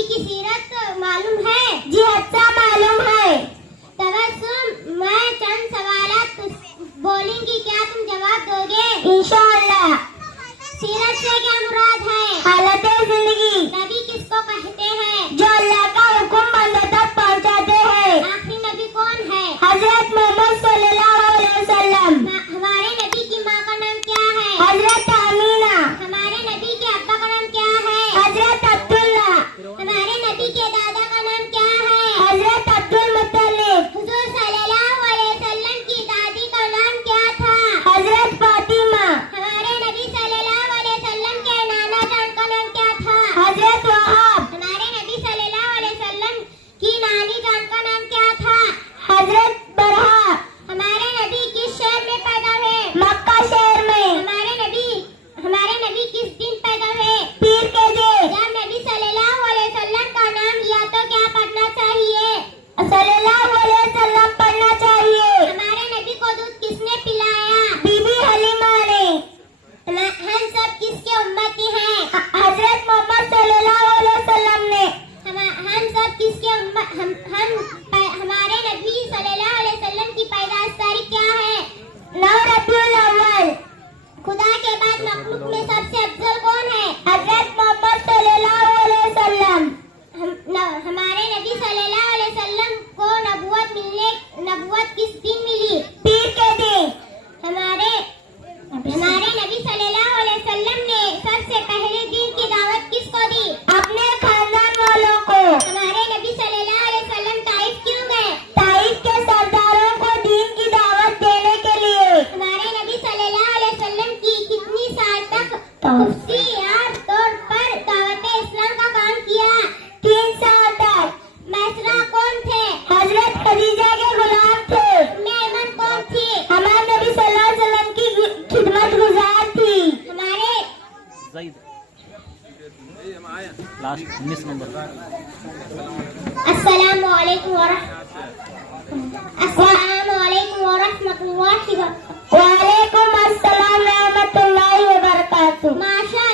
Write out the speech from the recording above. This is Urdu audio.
نبی کی سیرت معلوم ہے؟ جی اچھا معلوم ہے. تبسم، میں چند سوالات بولیں گی، کیا تم جواب دو گے؟ انشاءاللہ. سیرت سے کیا مراد ہے؟ حالت زندگی. نبی کس کو کہتے ہیں؟ جو اللہ کا حکم بندوں تک پہنچاتے ہیں. آخری نبی کون ہے؟ حضرت محمد صلی اللہ علیہ وسلم. ہمارے نبی کی ماں کا نام کیا ہے؟ حضرت آمینہ. ہمارے نبی کے ابا کا نام کیا ہے؟ حضرت عبداللہ. ہمارے نبی کے دادا کا نام کیا ہے؟ حضرت عبد المطلب. حضور صلی اللہ علیہ وسلم کی دادی کا نام کیا تھا؟ حضرت فاطمہ. ہمارے نبی صلی اللہ علیہ وسلم کے نانا جان کا نام کیا تھا؟ حضرت وہاب. ہمارے نبی صلی اللہ علیہ وسلم کی نانی جان کا نام کیا تھا؟ حضرت برہا. ہمارے نبی کس شہر میں پیدا ہوئے؟ مکہ شہر میں. ہمارے نبی کس دن پیدا ہوئے؟ پیر کے دن. جب نبی صلی اللہ علیہ وسلم کا نام لیا تو کیا پڑھنا چاہیے؟ صلی اللہ علیہ وسلم پڑھنا چاہیے. ہمارے نبی کو دودھ کس نے پلایا؟ بی بی حلیمہ نے. ہم سب کس کے امتی ہیں؟ حضرت محمد صلی اللہ علیہ وسلم نے. ہم سب کس کے ہمارے نبی صلی اللہ علیہ وسلم کی پیدائش تاریخ کیا ہے؟ 9 ربیع الاول. خدا کے بعد مخلوق میں سب سے افضل کون ہے؟ حضرت محمد صلی اللہ علیہ وسلم. ہمارے نبی صلی اللہ علیہ وسلم کو نبوت کس دن ملی؟ پیر کے دن. ہمارے نبی صلی اللہ علیہ وسلم نے سب سے پہلے دین کی دعوت کس کو دی؟ اپنے خاندان والوں کو. ہمارے نبی صلی اللہ علیہ وسلم طائف کیوں گئے؟ طائف کے سرداروں کو دین کی دعوت دینے کے لیے. ہمارے نبی صلی اللہ علیہ وسلم کی کتنی سال تک خفیہ طور پر دعوت اسلام کا کام کیا؟ 3 سال تک. میسرا کون تھے؟ حضرت خدیجہ کے غلام تھے. میمن کون تھی؟ ہمارے نبی صلی اللہ علیہ وسلم کی خدمت گزار تھی. ہمارے لاسٹ 19 نمبر. السلام علیکم ورحمۃ اللہ وبرکاتہ. وعلیکم السلام ورحمۃ اللہ وبرکاتہ. ماشاء